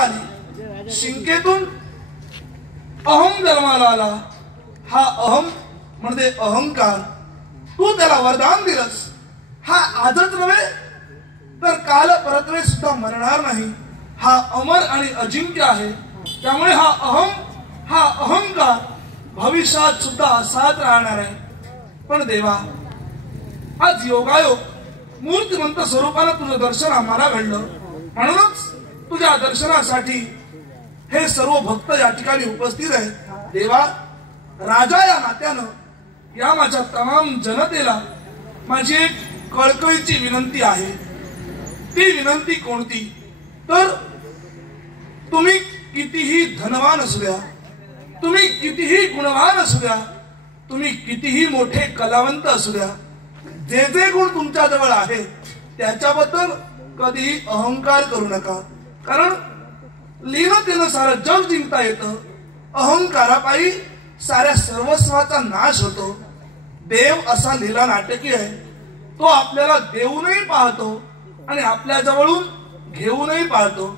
आली, शिंकेतून अहम जन्माला आला. हा अहम म्हणजे अहंकार. तू त्याला वरदान दिलंस. हा आजच नव्हे तर काल परत्वे सुद्धा मरणार नाही. हा अमर आणि अजिंक्य आहे. त्यामुळे हा अहम, हा अहंकार भविष्यात सुद्धा असाच राहणार आहे. पण देवा, आज योगायोग मूर्तिमंत स्वरूपानं तुझं दर्शन आम्हाला घडलं. म्हणूनच तुझ्या दर्शनासाठी हे सर्व भक्त या ठिकाणी उपस्थित आहेत. देवा, राजा या नात्यानं या माझ्या तमाम जनतेला माझी एक कळकळीची विनंती आहे. ती विनंती कोणती तर, तुम्ही कितीही धनवान असू द्या, तुम्ही कितीही गुणवान असू द्या, तुम्ही कितीही मोठे कलावंत असू द्या, जे जे गुण तुमच्या जवळ आहेत त्याच्याबद्दल कधीही अहंकार करू नका. कारण लीनतेनं सारं जग जिंकता येतं. अहंकारापायी साऱ्या सर्वस्वाचा नाश होतो. देव असा लीला नाटकी आहे. तो आपल्याला देऊनही पाहतो आणि आपल्या जवळून घेऊनही पाहतो.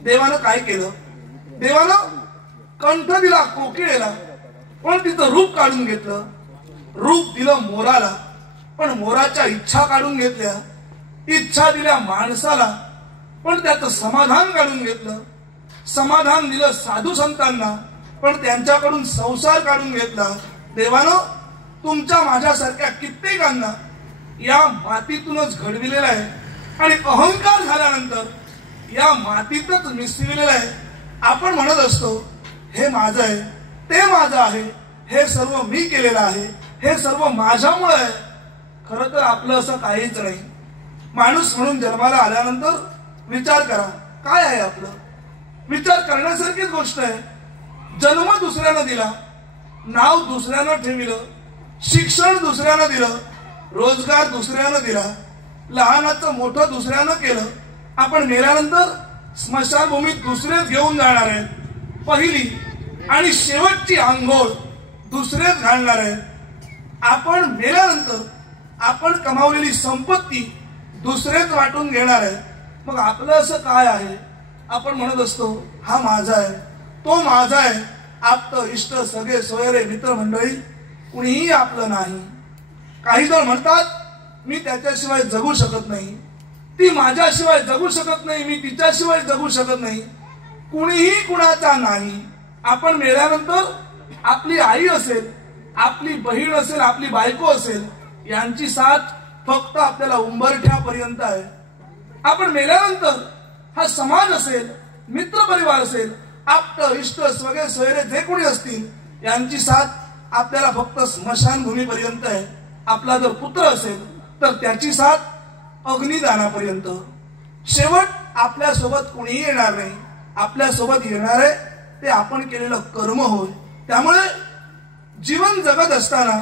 देवानं काय केलं? देवानं कंठ दिला कोकिळेला, पण तिचं रूप काढून घेतलं. रूप दिलं मोराला, पण मोराच्या इच्छा काढून घेतल्या. इच्छा दिल्या माणसाला, पण त्याचं समाधान काढून घेतलं. समाधान दिलं साधू संतांना, पण त्यांच्याकडून संसार काढून घेतला. देवानं तुमच्या माझ्यासारख्या कित्येकांना या मातीतूनच घडविलेला आहे आणि अहंकार झाल्यानंतर या मातीतच मिसळलेला आहे. आपण म्हणत असतो हे माझं आहे, ते माझं आहे, हे सर्व मी केलेलं आहे, हे सर्व माझ्यामुळे आहे. खरं तर आपलं असं काहीच नाही. माणूस म्हणून जन्माला आल्यानंतर विचार करा, काय आहे आपलं? विचार करण्यासारखीच गोष्ट आहे. जन्म दुसऱ्यानं दिला, नाव दुसऱ्यानं ठेविलं, शिक्षण दुसऱ्यानं दिलं, रोजगार दुसऱ्यानं दिला, लहानाचं मोठं दुसऱ्यानं केलं. आपण मेल्यानंतर स्मशानभूमीत दुसरेच घेऊन जाणार आहेत. पहिली आणि शेवटची आंघोळ दुसरेच घालणार आहेत. आपण मेल्यानंतर आपण कमावलेली संपत्ती दुसरेच वाटून घेणार आहे. मग आपलं असं काय आहे? आपण म्हणत असतो हा माझा आहे, तो माझा आहे. आप्त इष्ट सगळे सोयरे मित्रमंडळी कुणीही आपलं नाही. काही जण म्हणतात मी त्याच्याशिवाय जगू शकत नाही, ती माझ्याशिवाय जगू शकत नाही, मी तिच्याशिवाय जगू शकत नाही. कुणीही कुणाचा नाही. आपण मेल्यानंतर आपली आई असेल, आपली बहीण असेल, आपली बायको असेल, यांची साथ फक्त आपल्याला उंबरठ्यापर्यंत आहे. आपण मेल्यानंतर हा समाज असेल, मित्र परिवार असेल, आप्त इष्ट सगळे सोयरे जे कोणी असतील, यांची साथ आपल्याला फक्त स्मशानभूमीपर्यंत आहे. आपला जर पुत्र असेल तर त्याची साथ अग्निदानापर्यंत. शेवट आपल्या सोबत कोणीही येणार नाही. आपल्या सोबत येणार आहे ते आपण केलेलं कर्म होय. त्यामुळे जीवन जगत असताना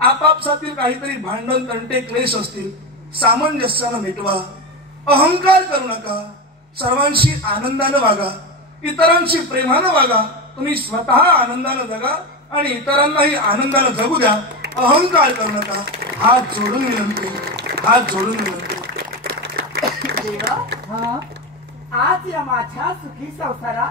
आपापसातील काहीतरी भांडण तंटे क्लेश असतील, सामंजस्यानं मिटवा. अहंकार करू नका. सर्वांशी आनंदानं वागा, इतरांशी प्रेमानं वागा. तुम्ही स्वतः आनंदानं जगा आणि इतरांनाही आनंदानं जगू द्या. अहंकार करू नका. हात जोडून विनंती, हात जोडून विनंती. देवा, आज या माझ्या सुखी संसारात